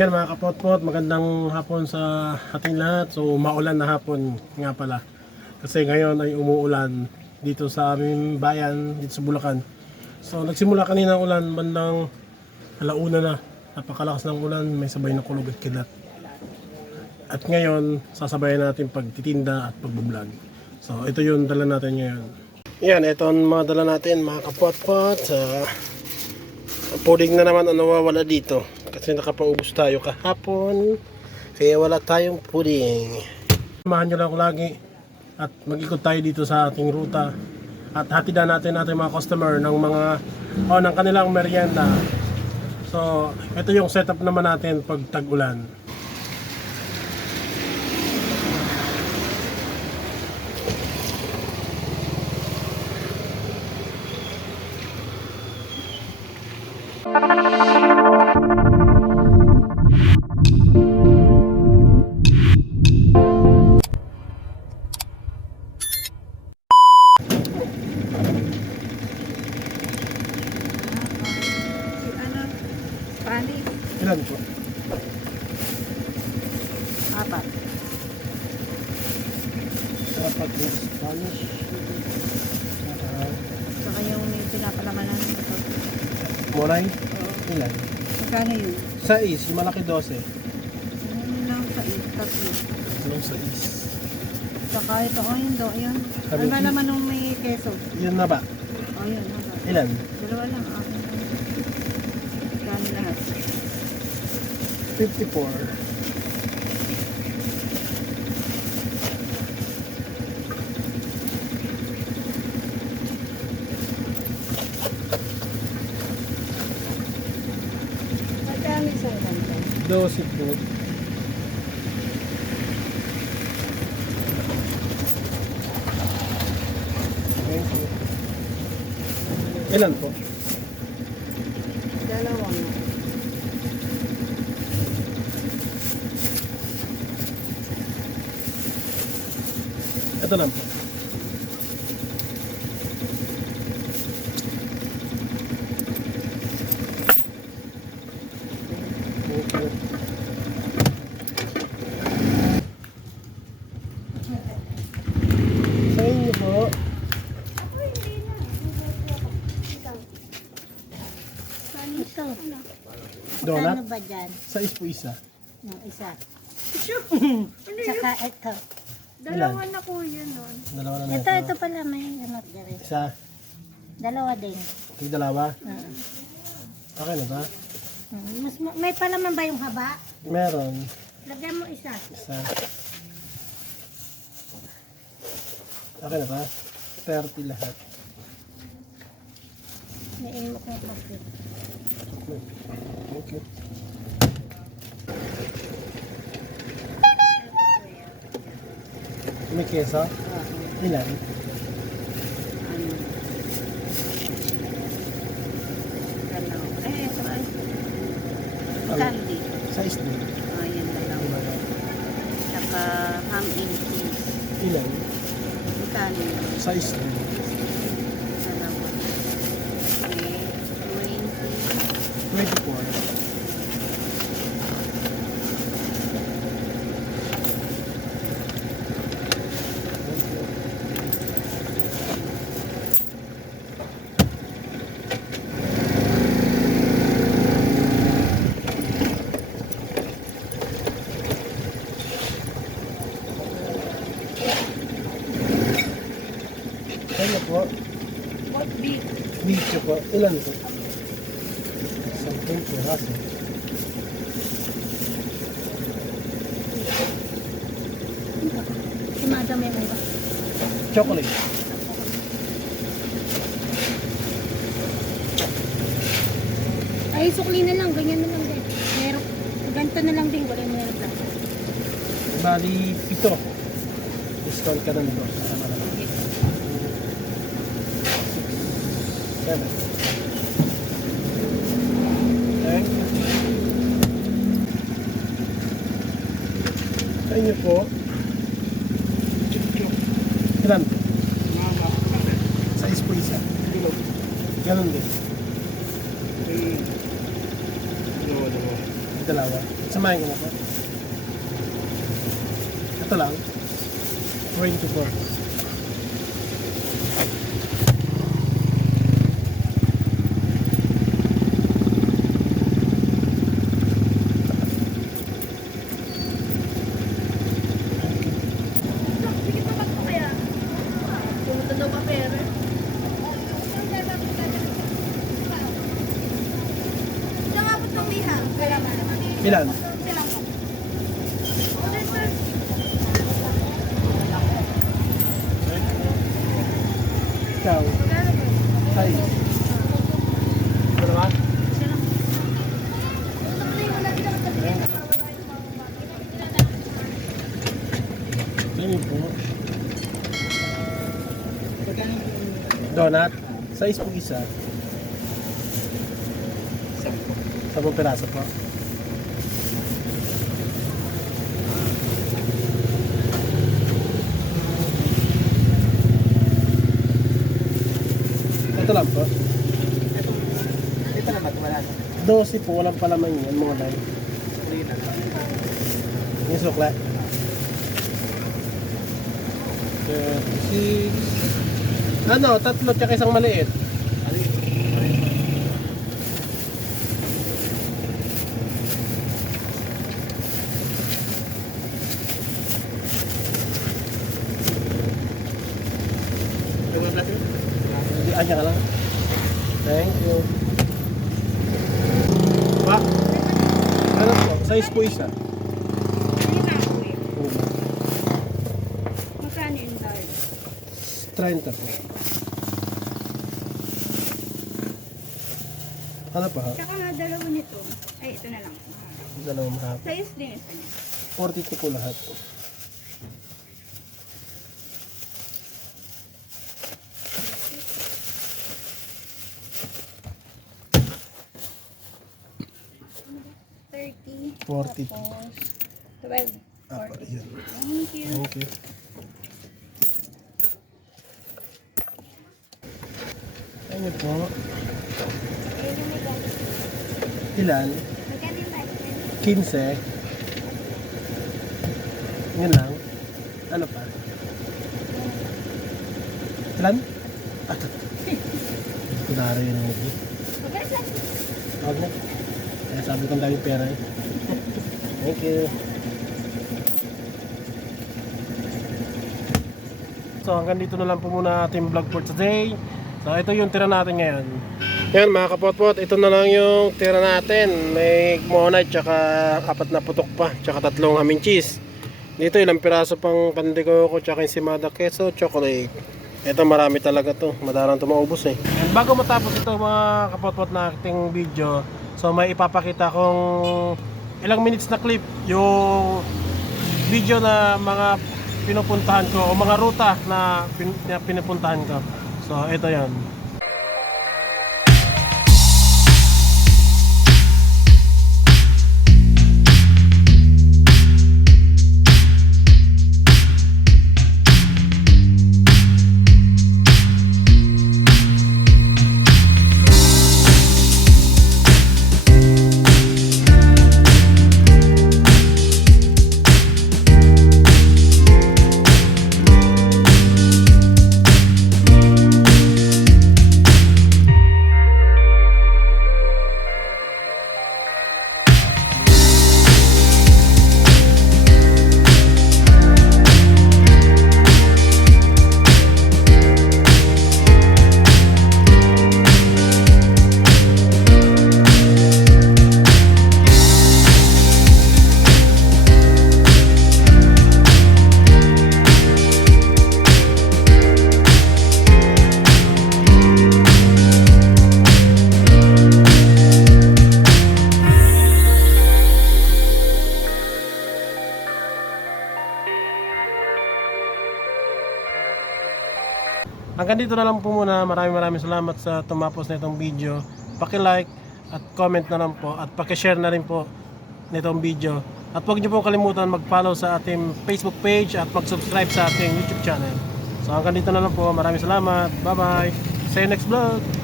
Yan mga kapotpot, magandang hapon sa ating lahat. So maulan na hapon nga pala. Kasi ngayon ay umuulan dito sa aming bayan, dito sa Bulacan. So nagsimula kanina ang ulan bandang alauna na. Napakalakas ng ulan, may sabay na kulog at kilat. At ngayon, sasabayan natin pagtitinda at pagbablog. So ito yung dala natin ngayon. Yan, ito ang mga dala natin mga kapotpot. Uh, Puding na naman ang nawawala dito. Kasi nakapaubos tayo kahapon. Kaya wala tayong puding. Samahan nyo lang lagi. At mag-ikot tayo dito sa ating ruta. At hatidan natin natin mga customer ng mga o ng kanilang merienda. So, ito yung setup naman natin pag tag-ulan. Si Ilan po? Apat. Dapat yung Spanish. Saka yung may pinapalamanan ng ito. Molay. Oo. Ilan? Magkano yun? Sais, yung malaki 12. Ano lang sa is, tatlo. Yung sais. Saka ito, oh yun do, yun. Ano ba naman nung may keso? Yun na ba? Oh yun, ano. Ilan? Dalawa lang, akin. Magkano lahat? 54. Magkano isang ganda? 12 po. Thank you. Ilan po? Dalawa Ito lang po. Donut? Ano ba dyan? Sa po isa. Yung isa. Saka ito. Dalawa na ko yun nun. Dalawa na Ito, na ito pala may ano dyan. Isa. Dalawa din. Yung dalawa. Mm. Okay na ba? Mm, Mas, ma- may palaman ba yung haba? Meron. Lagyan mo isa. Isa. Okay na ba? 30 lahat. May ilmok ng plastic. Thank you. May keso? Ilan? Ano? Dalawa. Eh, ito ay. Dito? Size din. Oh, yan dalawa. Saka ham and cheese. Ilan? Magkano yun? Size din. Dalawa. Okay, 20. 24. Kaya po, What big? Video po, ilan po? Sampung piraso. Si Madam yan ba? Chocolate. Ay, sukli na lang. Ganyan na lang din. Meron. Ganito na lang din. Wala meron lang. Bali, pito. Discount ka na nito. Tama na. Okay. Sa inyo po, ilan? Size po isa. Ganun din. dalawa. Samahin ko na po. Ito lang. 24. Sige pa po kaya. Pumunta daw pa pera. Diyan nga po tumihang. Ilan? Ikaw. Ay. Ano po? Donut. Size po isa. Sabong piraso po. Lang po. Ito naman, wala na. 12 po, walang palaman yan, mga day. Free na. Yung sukla. 36. Ano, tatlo tsaka isang maliit. Hindi, anya ka lang. Thank you. Pa, ano po, size po isa. Magkano yung dahil? 30 po. Ano pa ha? Tsaka nga dalawa nito. Ay, ito na lang. Dalawang hapon. Size din isa niya. 42 po lahat po. Thirty. 40. Tapos, twelve. Apo, yun. Thank you. Thank you. Ano po? Ilan? 15. Yun lang. Ano pa? Ilan? Ah, kunwari yun ang hindi. Huwag na. Kaya sabi ko ang daming pera eh. Thank you. So hanggang dito na lang po muna ating vlog for today. So ito yung tira natin ngayon. Yan mga kapotpot, ito na lang yung tira natin. May monite tsaka apat na putok pa, tsaka tatlong amin cheese. Dito ilang piraso pang pandikoko tsaka yung simada queso, chocolate. Ito marami talaga to, madalang to maubos eh. And bago matapos ito mga kapotpot na ating video, so may ipapakita kong ilang minutes na clip yung video na mga pinupuntahan ko o mga ruta na, pin, na pinupuntahan ko. So ito yan. Hanggang dito na lang po muna. Maraming maraming salamat sa tumapos na itong video. Paki-like at comment na lang po at paki-share na rin po nitong video. At huwag niyo po kalimutan mag-follow sa ating Facebook page at mag-subscribe sa ating YouTube channel. So hanggang dito na lang po. Maraming salamat. Bye-bye. See you next vlog.